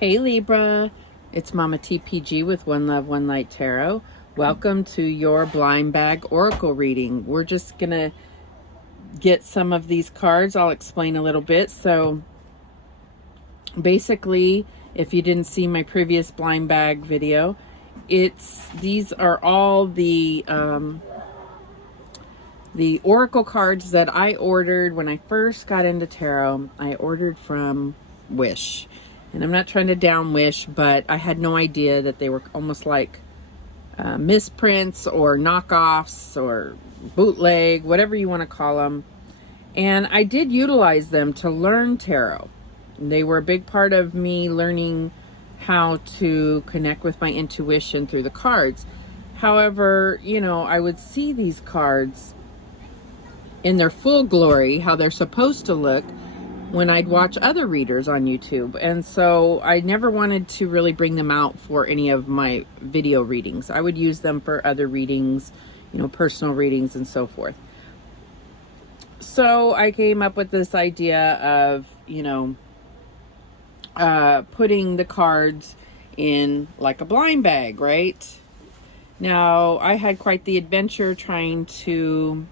Hey Libra, it's Mama TPG with One Love, One Light Tarot. Welcome to your blind bag oracle reading. We're just going to get some of these cards. I'll explain a little bit. So basically, if you didn't see my previous blind bag video, these are all the oracle cards that I ordered when I first got into tarot. I ordered from Wish. And I'm not trying to down Wish, but I had no idea that they were almost like misprints or knockoffs or bootleg, whatever you want to call them. And I did utilize them to learn tarot. They were a big part of me learning how to connect with my intuition through the cards. However, you know, I would see these cards in their full glory, how they're supposed to look, when I'd watch other readers on YouTube. And so I never wanted to really bring them out for any of my video readings. I would use them for other readings, you know, personal readings and so forth. So I came up with this idea of, you know, putting the cards in like a blind bag, right? Now, I had quite the adventure trying to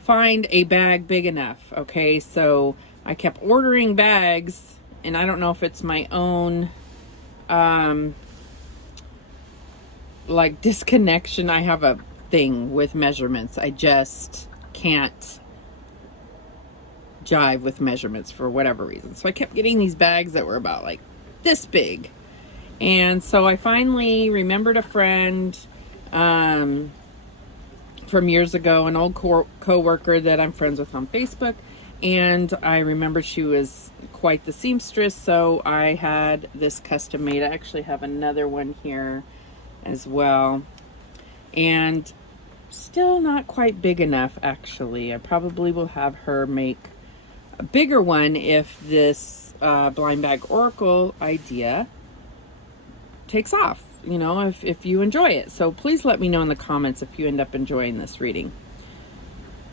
find a bag big enough, okay? So I kept ordering bags, and I don't know if it's my own, like, disconnection. I have a thing with measurements. I just can't jive with measurements for whatever reason. So I kept getting these bags that were about, like, this big. And so I finally remembered a friend from years ago, an old co-worker that I'm friends with on Facebook. And I remember she was quite the seamstress, so I had this custom made. I actually have another one here as well. And still not quite big enough, actually. I probably will have her make a bigger one if this blind bag oracle idea takes off, you know, if you enjoy it. So please let me know in the comments if you end up enjoying this reading.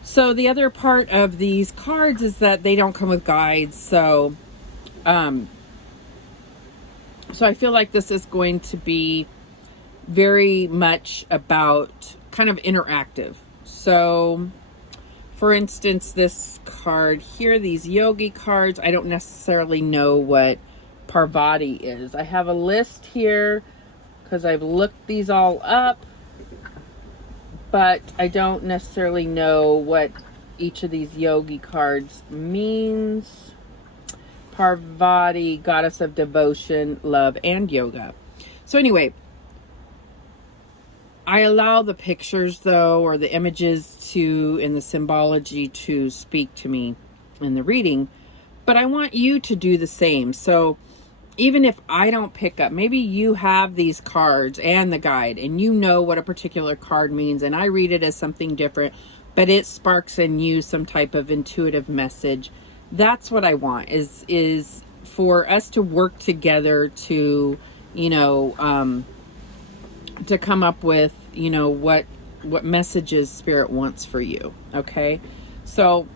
So the other part of these cards is that they don't come with guides. So I feel like this is going to be very much about kind of interactive. So for instance, this card here, these yogi cards, I don't necessarily know what Parvati is. I have a list here because I've looked these all up, but I don't necessarily know what each of these yogi cards means. Parvati, goddess of devotion, love, and yoga. So anyway, I allow the pictures, though, or the images to, and the symbology to speak to me in the reading, but I want you to do the same. So even if I don't pick up, maybe you have these cards and the guide and you know what a particular card means, and I read it as something different, but it sparks in you some type of intuitive message. That's what I want, is for us to work together to, you know, to come up with, you know, what messages Spirit wants for you, okay? So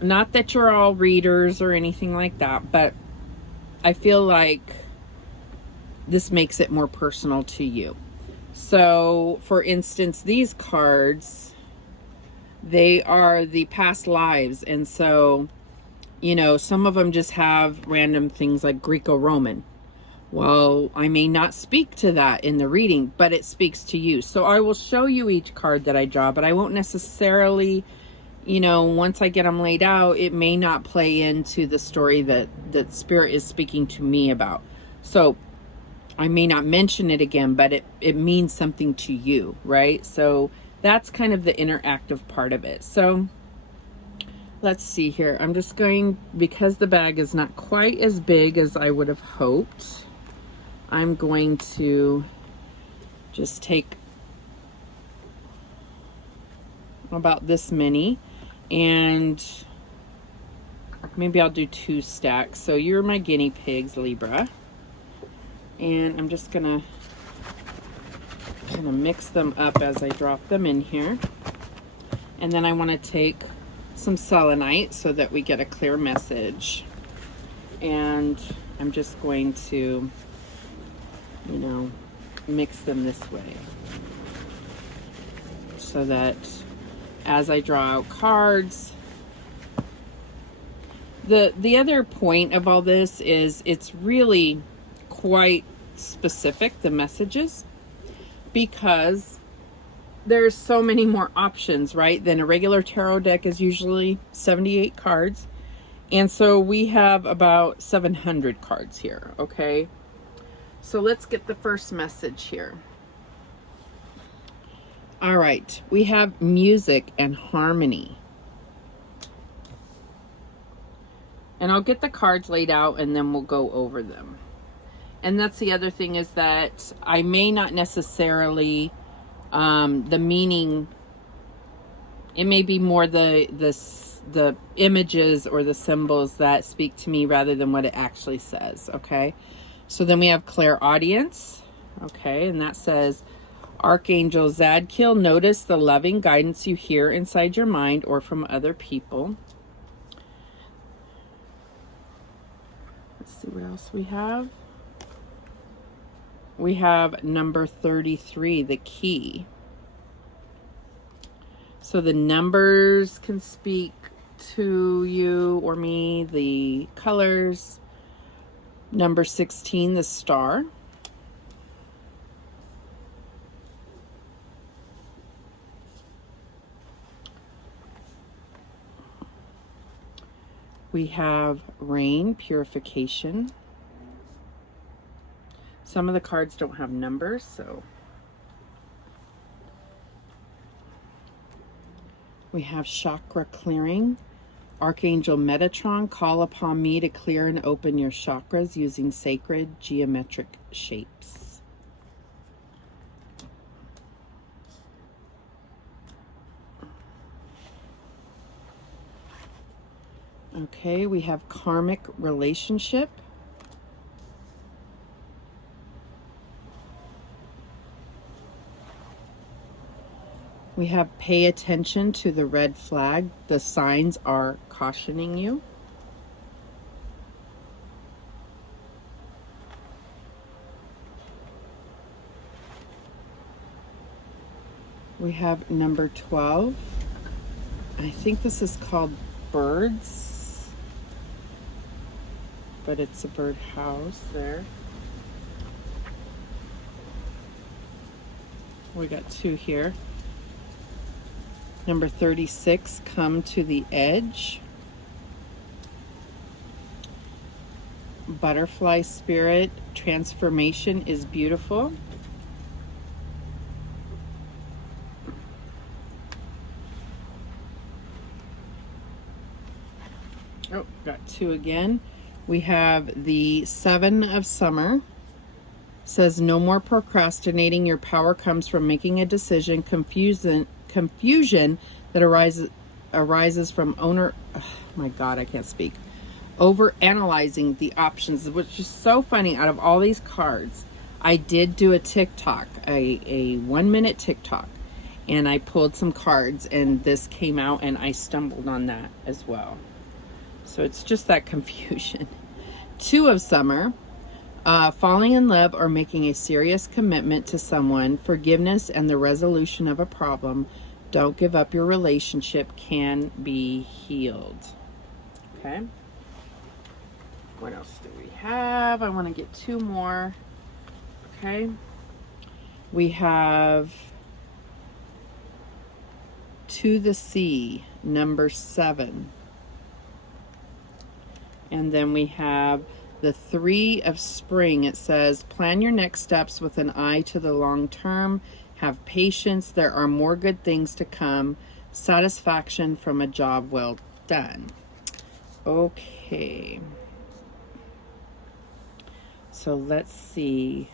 not that you're all readers or anything like that, but I feel like this makes it more personal to you. So, for instance, these cards, they are the past lives. And so, you know, some of them just have random things like Greco-Roman. Well, I may not speak to that in the reading, but it speaks to you. So I will show you each card that I draw, but I won't necessarily, you know, once I get them laid out, it may not play into the story that Spirit is speaking to me about. So I may not mention it again, but it means something to you, right? So that's kind of the interactive part of it. So let's see here. I'm just going, because the bag is not quite as big as I would have hoped, I'm going to just take about this many. And maybe I'll do 2 stacks. So you're my guinea pigs, Libra. And I'm just gonna kind of mix them up as I drop them in here. And then I want to take some selenite so that we get a clear message. And I'm just going to, you know, mix them this way so that as I draw out cards, the other point of all this is it's really quite specific, the messages, because there's so many more options, right? Than a regular tarot deck is usually 78 cards. And so we have about 700 cards here, okay? So let's get the first message here. All right, we have music and harmony. And I'll get the cards laid out and then we'll go over them. And that's the other thing, is that I may not necessarily, the meaning, it may be more the images or the symbols that speak to me rather than what it actually says, okay? So then we have clairaudience, okay, and that says, Archangel Zadkiel, notice the loving guidance you hear inside your mind or from other people. Let's see what else we have. We have number 33, the key. So the numbers can speak to you or me, the colors. Number 16, the star. We have rain, purification. Some of the cards don't have numbers, so. We have chakra clearing. Archangel Metatron, call upon me to clear and open your chakras using sacred geometric shapes. Okay, we have karmic relationship. We have pay attention to the red flag. The signs are cautioning you. We have number 12. I think this is called birds, but it's a bird house there. We got 2 here. Number 36, come to the edge. Butterfly spirit, transformation is beautiful. Oh, got 2 again. We have the 7 of summer. Says no more procrastinating. Your power comes from making a decision. Confusion that arises from over analyzing the options, which is so funny. Out of all these cards, I did do a TikTok, a 1-minute TikTok, and I pulled some cards, and this came out, and I stumbled on that as well. So it's just that confusion. 2 of summer. Falling in love or making a serious commitment to someone, forgiveness and the resolution of a problem. Don't give up, your relationship can be healed. Okay. What else do we have? I want to get 2 more. Okay. We have to the sea, number 7. And then we have the 3 of spring. It says, plan your next steps with an eye to the long term. Have patience. There are more good things to come. Satisfaction from a job well done. Okay. So let's see.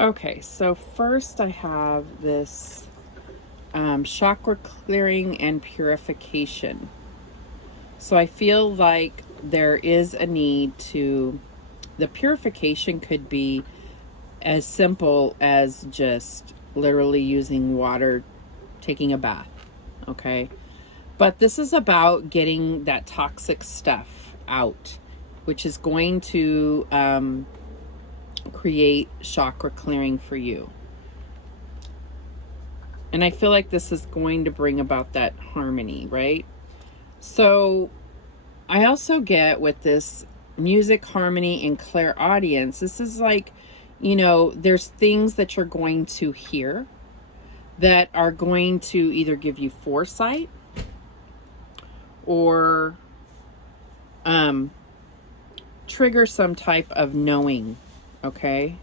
Okay, so first I have this chakra clearing and purification. So I feel like there is a need to, the purification could be as simple as just literally using water, taking a bath, okay? But this is about getting that toxic stuff out, which is going to create chakra clearing for you. And I feel like this is going to bring about that harmony, right? So I also get with this music, harmony, and clairaudience, this is like, you know, there's things that you're going to hear that are going to either give you foresight or trigger some type of knowing, okay?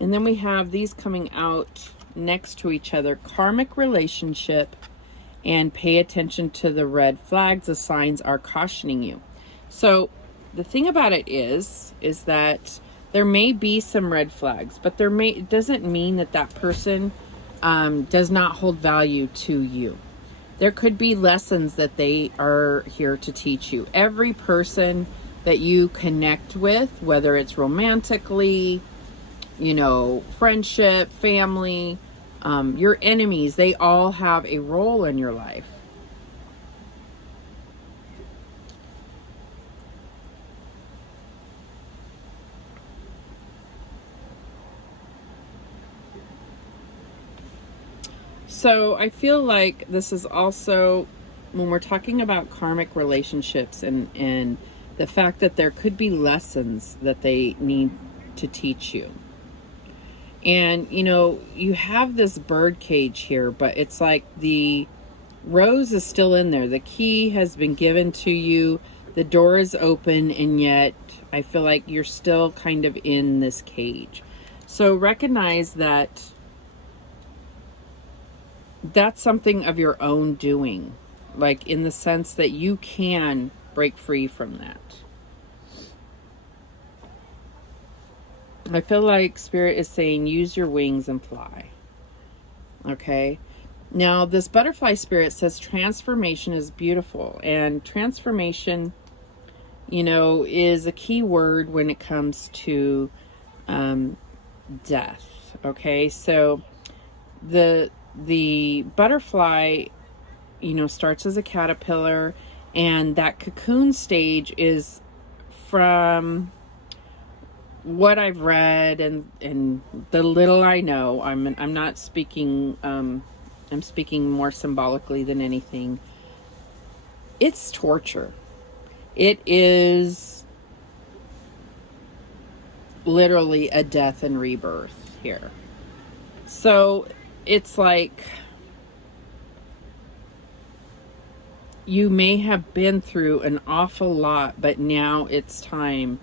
And then we have these coming out next to each other. Karmic relationship and pay attention to the red flags. The signs are cautioning you. So the thing about it is that there may be some red flags, but it doesn't mean that that person does not hold value to you. There could be lessons that they are here to teach you. Every person that you connect with, whether it's romantically, you know, friendship, family, your enemies, they all have a role in your life. So I feel like this is also, when we're talking about karmic relationships and the fact that there could be lessons that they need to teach you. And, you know, you have this bird cage here, but it's like the rose is still in there. The key has been given to you. The door is open, and yet I feel like you're still kind of in this cage. So recognize that that's something of your own doing, like in the sense that you can break free from that. I feel like Spirit is saying, use your wings and fly. Okay. Now, this butterfly spirit says transformation is beautiful. And transformation, you know, is a key word when it comes to death. Okay. So the butterfly, you know, starts as a caterpillar, and that cocoon stage is, from what I've read and the little I know, I'm not speaking, I'm speaking more symbolically than anything. It's torture. It is literally a death and rebirth here. So it's like you may have been through an awful lot, but now it's time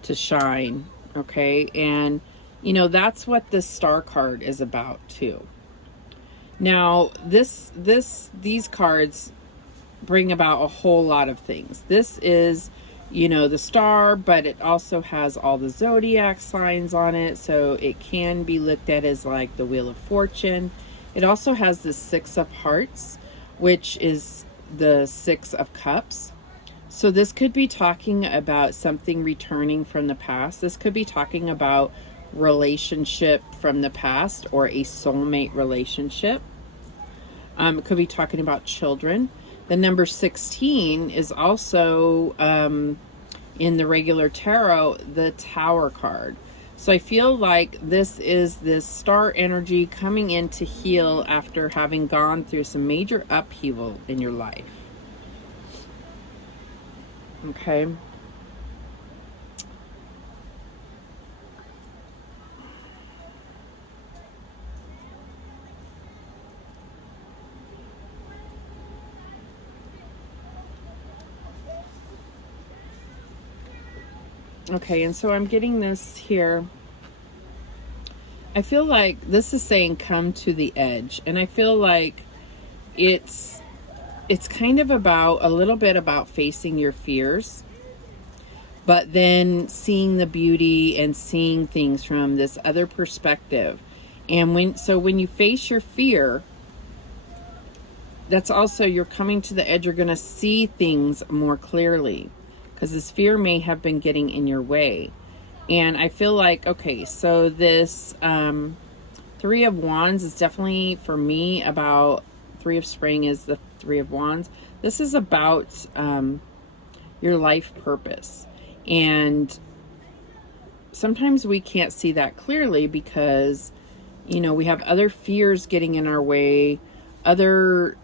to shine. Okay. And you know, that's what this star card is about too. Now these cards bring about a whole lot of things. This is, you know, the star, but it also has all the zodiac signs on it, so it can be looked at as like the Wheel of Fortune. It also has the 6 of Hearts, which is the 6 of Cups. So this could be talking about something returning from the past. This could be talking about relationship from the past or a soulmate relationship. It could be talking about children. The number 16 is also in the regular tarot, the Tower card. So I feel like this is this star energy coming in to heal after having gone through some major upheaval in your life. Okay. Okay, and so I'm getting this here. I feel like this is saying come to the edge. And I feel like it's kind of about a little bit about facing your fears, but then seeing the beauty and seeing things from this other perspective. And when you face your fear, that's also, you're coming to the edge. You're going to see things more clearly because this fear may have been getting in your way. And I feel like, okay, so this Three of Wands is definitely, for me, about, Three of Spring is the Three of Wands. This is about your life purpose. And sometimes we can't see that clearly because, you know, we have other fears getting in our way, other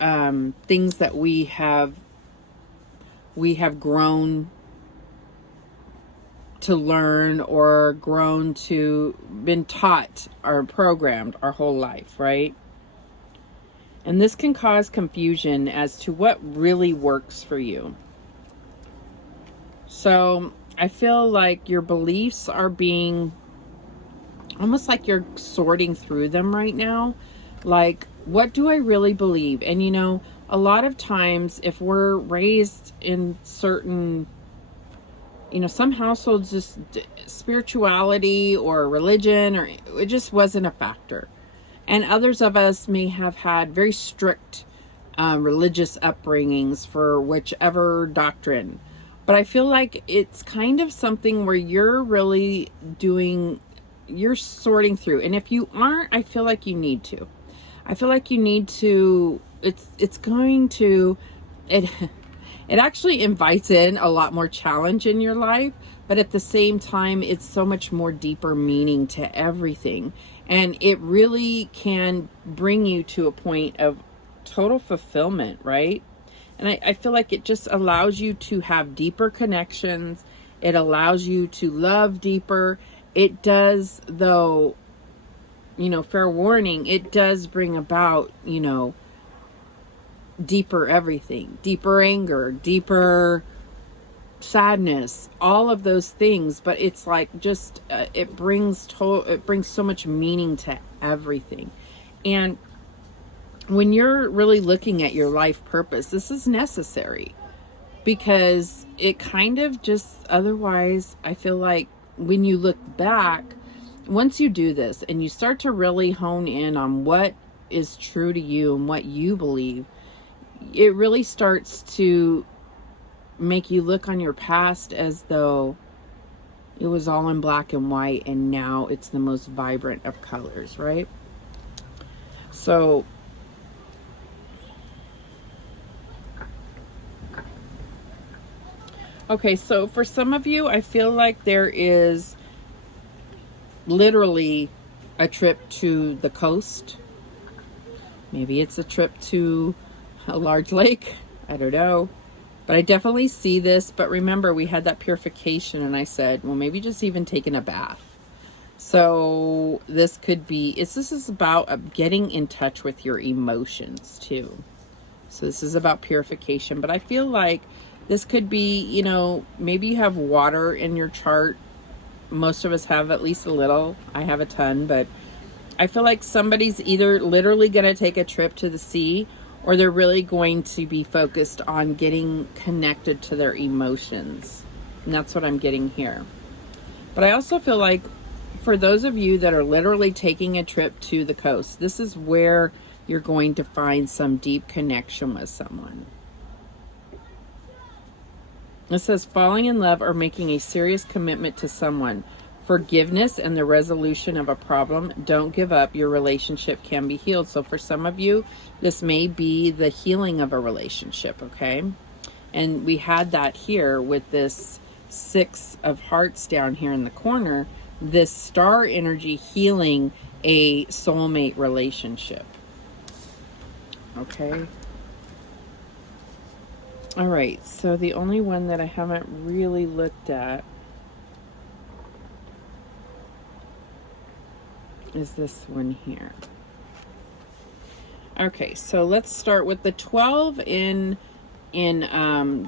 things that we have grown to learn or grown to, been taught or programmed our whole life, right? And this can cause confusion as to what really works for you. So I feel like your beliefs are being, almost like you're sorting through them right now. Like, what do I really believe? And you know, a lot of times if we're raised in certain, you know, some households, just spirituality or religion, or it just wasn't a factor. And others of us may have had very strict religious upbringings for whichever doctrine. But I feel like it's kind of something where you're really doing, you're sorting through. And if you aren't, I feel like you need to. I feel like you need to, it's going to, it actually invites in a lot more challenge in your life, but at the same time, it's so much more deeper meaning to everything. And it really can bring you to a point of total fulfillment, right? And I feel like it just allows you to have deeper connections. It allows you to love deeper. It does, though, you know, fair warning, it does bring about, you know, deeper everything, deeper anger, deeper sadness, all of those things. But it's like just it brings so much meaning to everything. And when you're really looking at your life purpose, this is necessary, because it kind of just, otherwise, I feel like when you look back, once you do this and you start to really hone in on what is true to you and what you believe, it really starts to make you look on your past as though it was all in black and white, and now it's the most vibrant of colors, right? So okay, so for some of you, I feel like there is literally a trip to the coast. Maybe it's a trip to a large lake. I don't know. But I definitely see this. But remember, we had that purification, and I said, well, maybe just even taking a bath. So this could be, this is about getting in touch with your emotions too. So this is about purification. But I feel like this could be, you know, maybe you have water in your chart. Most of us have at least a little. I have a ton. But I feel like somebody's either literally going to take a trip to the sea, or they're really going to be focused on getting connected to their emotions. And that's what I'm getting here. But I also feel like for those of you that are literally taking a trip to the coast, this is where you're going to find some deep connection with someone. It says falling in love or making a serious commitment to someone. Forgiveness and the resolution of a problem. Don't give up. Your relationship can be healed. So for some of you, this may be the healing of a relationship, okay? And we had that here with this Six of Hearts down here in the corner. This star energy healing a soulmate relationship. Okay. All right. So the only one that I haven't really looked at is this one here. Okay, so let's start with the 12 in the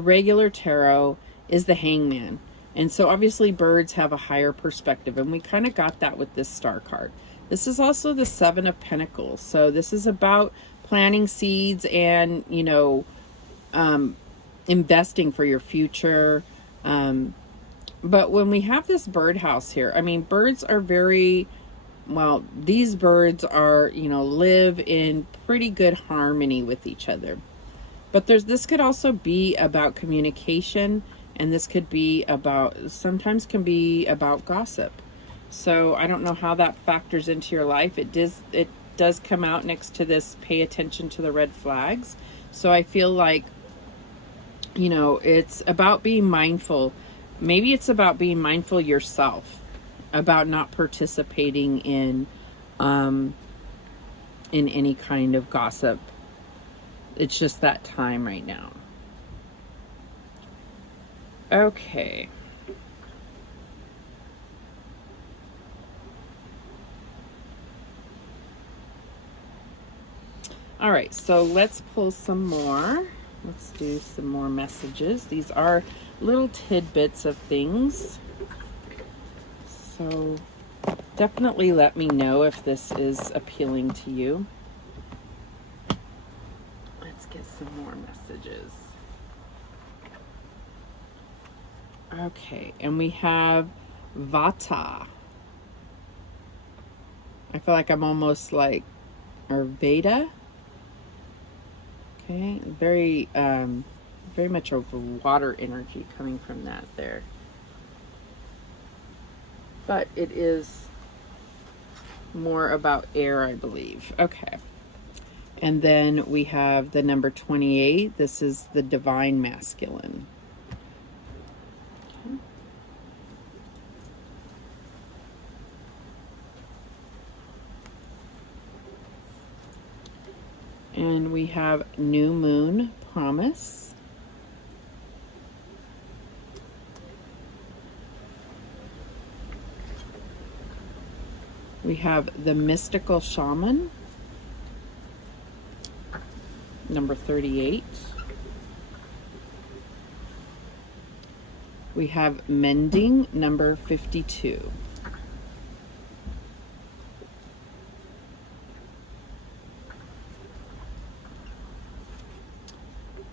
regular tarot is the Hangman. And so obviously birds have a higher perspective, and we kind of got that with this star card. This is also the Seven of Pentacles. So this is about planting seeds and, you know, investing for your future. But when we have this birdhouse here, I mean, birds are very well, these birds are, live in pretty good harmony with each other. But this could also be about communication, and this could be sometimes can be about gossip. So I don't know how that factors into your life. It does come out next to this, pay attention to the red flags. So I feel like, it's about being mindful. Maybe it's about being mindful yourself, about not participating in any kind of gossip. It's just that time right now. Okay. All right, so let's pull some more. Let's do some more messages. These are little tidbits of things. So definitely let me know if this is appealing to you. Let's get some more messages. Okay, and we have Vata. I feel like I'm almost like, or Veda. Okay, very much of water energy coming from that there. But it is more about air, I believe. Okay. And then we have the number 28. This is the divine masculine. Okay. And we have new moon promise. We have the mystical shaman, number 38. We have mending, number 52.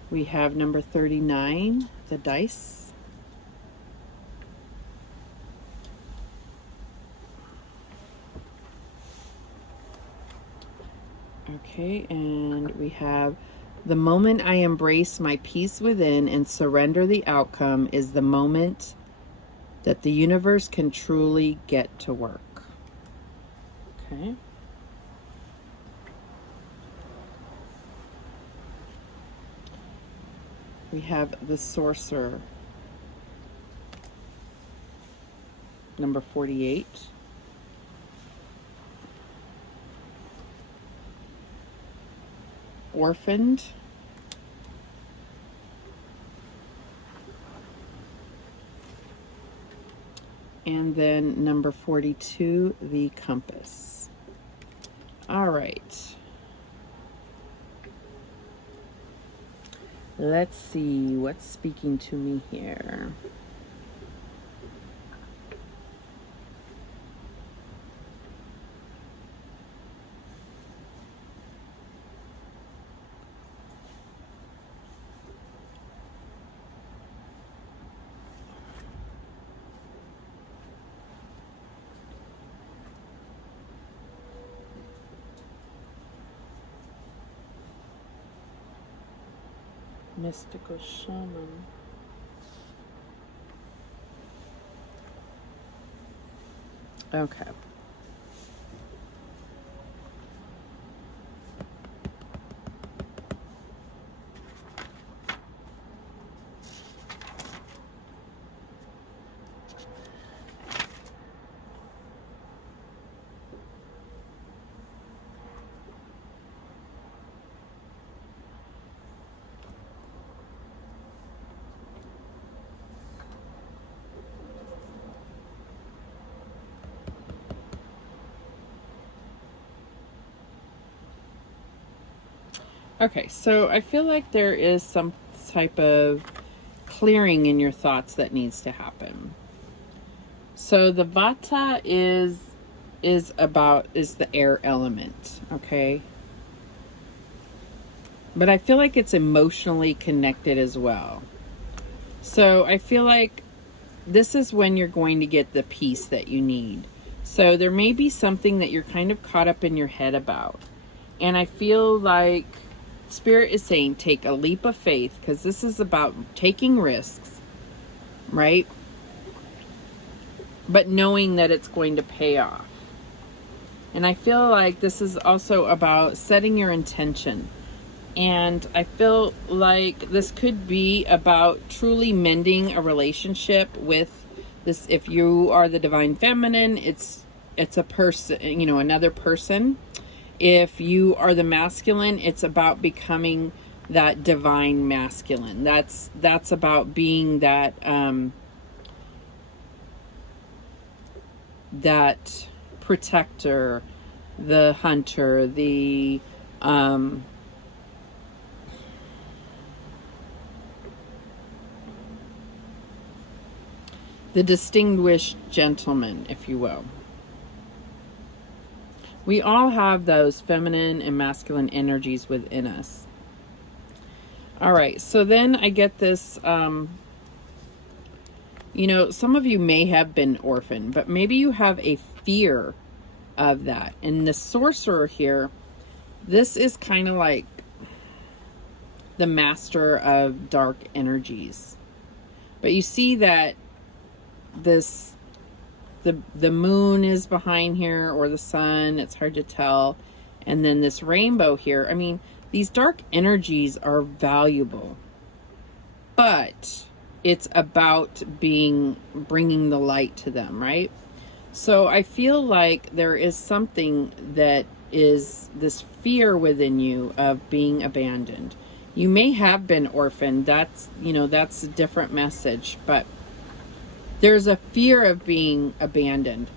We have number 39, the dice. Okay, and we have the moment I embrace my peace within and surrender the outcome is the moment that the universe can truly get to work. Okay. We have the sorcerer, number 48. Orphaned. And then number 42, the compass. All right. Let's see what's speaking to me here. Mystical shaman. Okay. Okay, so I feel like there is some type of clearing in your thoughts that needs to happen. So the Vata is the air element, okay? But I feel like it's emotionally connected as well. So I feel like this is when you're going to get the peace that you need. So there may be something that you're kind of caught up in your head about. And I feel like Spirit is saying take a leap of faith, because this is about taking risks, right? But knowing that it's going to pay off. And I feel like this is also about setting your intention. And I feel like this could be about truly mending a relationship with this. If you are the divine feminine, it's a person, you know, another person. If you are the masculine, it's about becoming that divine masculine. That's about being that that protector, the hunter, the distinguished gentleman, if you will. We all have those feminine and masculine energies within us. All right, so then I get this, you know, some of you may have been orphaned, but maybe you have a fear of that. And the sorcerer here, this is kind of like the master of dark energies. But you see that this, the moon is behind here, or the sun, it's hard to tell. And then this rainbow here. I mean, these dark energies are valuable, but it's about bringing the light to them, right? So I feel like there is something that is this fear within you of being abandoned. You may have been orphaned. That's, you know, that's a different message, but there's a fear of being abandoned,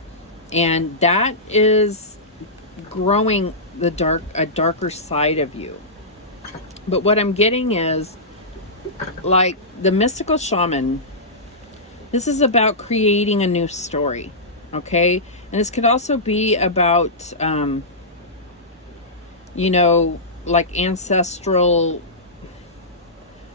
and that is growing a darker side of you. But what I'm getting is, like the mystical shaman, this is about creating a new story, okay? And this could also be about, you know, like ancestral,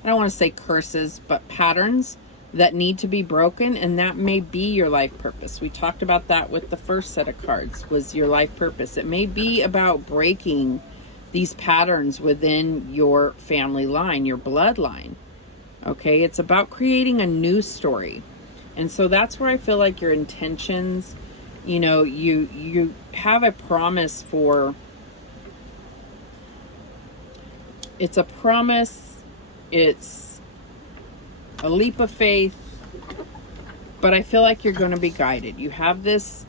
I don't want to say curses, but patterns that need to be broken, and that may be your life purpose. We talked about that with the first set of cards, was your life purpose. It may be about breaking these patterns within your family line, your bloodline. Okay, it's about creating a new story. And so that's where I feel like your intentions, you know, you have a promise for, it's a promise, it's a leap of faith, but I feel like you're going to be guided. You have this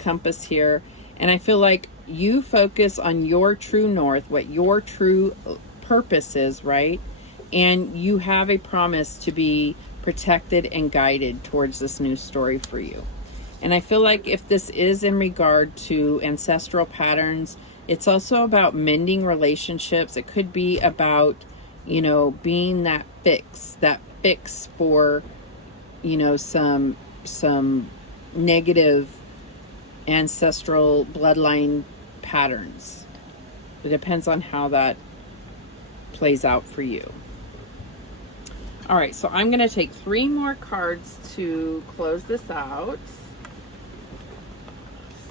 compass here, and I feel like you focus on your true north, what your true purpose is, right? And you have a promise to be protected and guided towards this new story for you. And I feel like if this is in regard to ancestral patterns, it's also about mending relationships. It could be about, you know, being that fix for, you know, some negative ancestral bloodline patterns. It depends on how that plays out for you. All right, so I'm going to take 3 more cards to close this out. Let's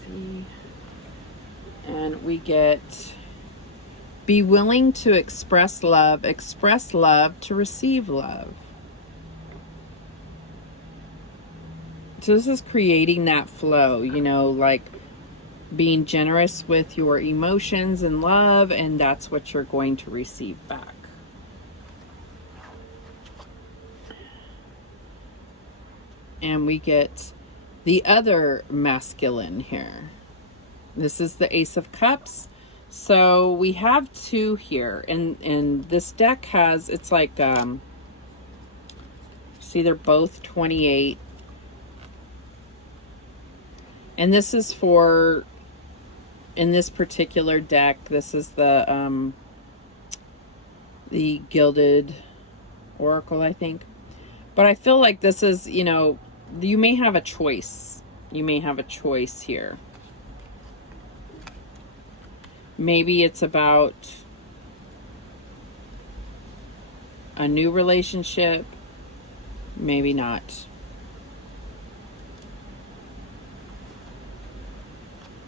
see. And we get, be willing to express love to receive love. So this is creating that flow, you know, like being generous with your emotions and love, and that's what you're going to receive back. And we get the other masculine here. This is the Ace of Cups. So we have 2 here, and this deck has, it's like, see, they're both 28. And this is for, in this particular deck, this is the Gilded Oracle, I think. But I feel like this is, you know, you may have a choice. You may have a choice here. Maybe it's about a new relationship. Maybe not.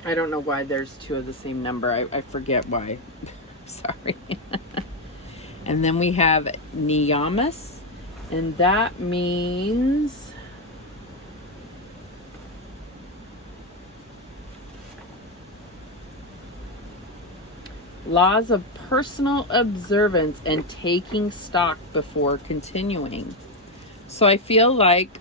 I don't know why there's two of the same number. I forget why. Sorry. And then we have Niyamas, and that means laws of personal observance and taking stock before continuing. So I feel like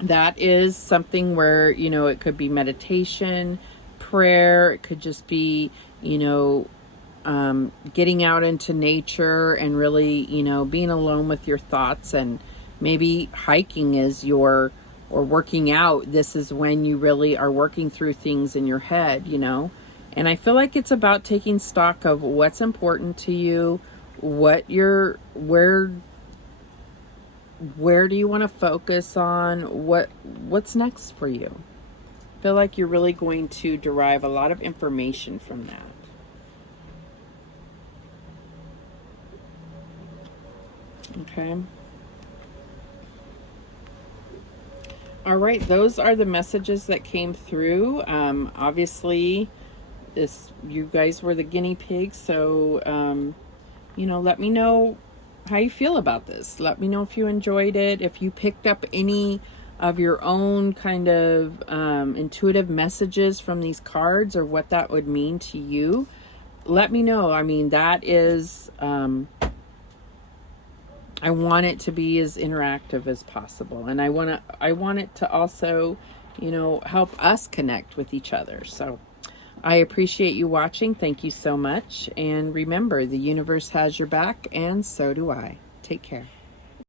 that is something where, you know, it could be meditation, prayer, it could just be, you know, getting out into nature and really, you know, being alone with your thoughts, and maybe hiking is your, or working out. This is when you really are working through things in your head, you know. And I feel like it's about taking stock of what's important to you, what you're, where do you want to focus on, what's next for you. I feel like you're really going to derive a lot of information from that. Okay. All right, those are the messages that came through. Obviously, you guys were the guinea pigs, so you know, let me know how you feel about this. Let me know if you enjoyed it, if you picked up any of your own kind of intuitive messages from these cards, or what that would mean to you. Let me know. I mean, that is I want it to be as interactive as possible, and I want it to also, you know, help us connect with each other. So I appreciate you watching. Thank you so much. And remember, the universe has your back, and so do I. Take care.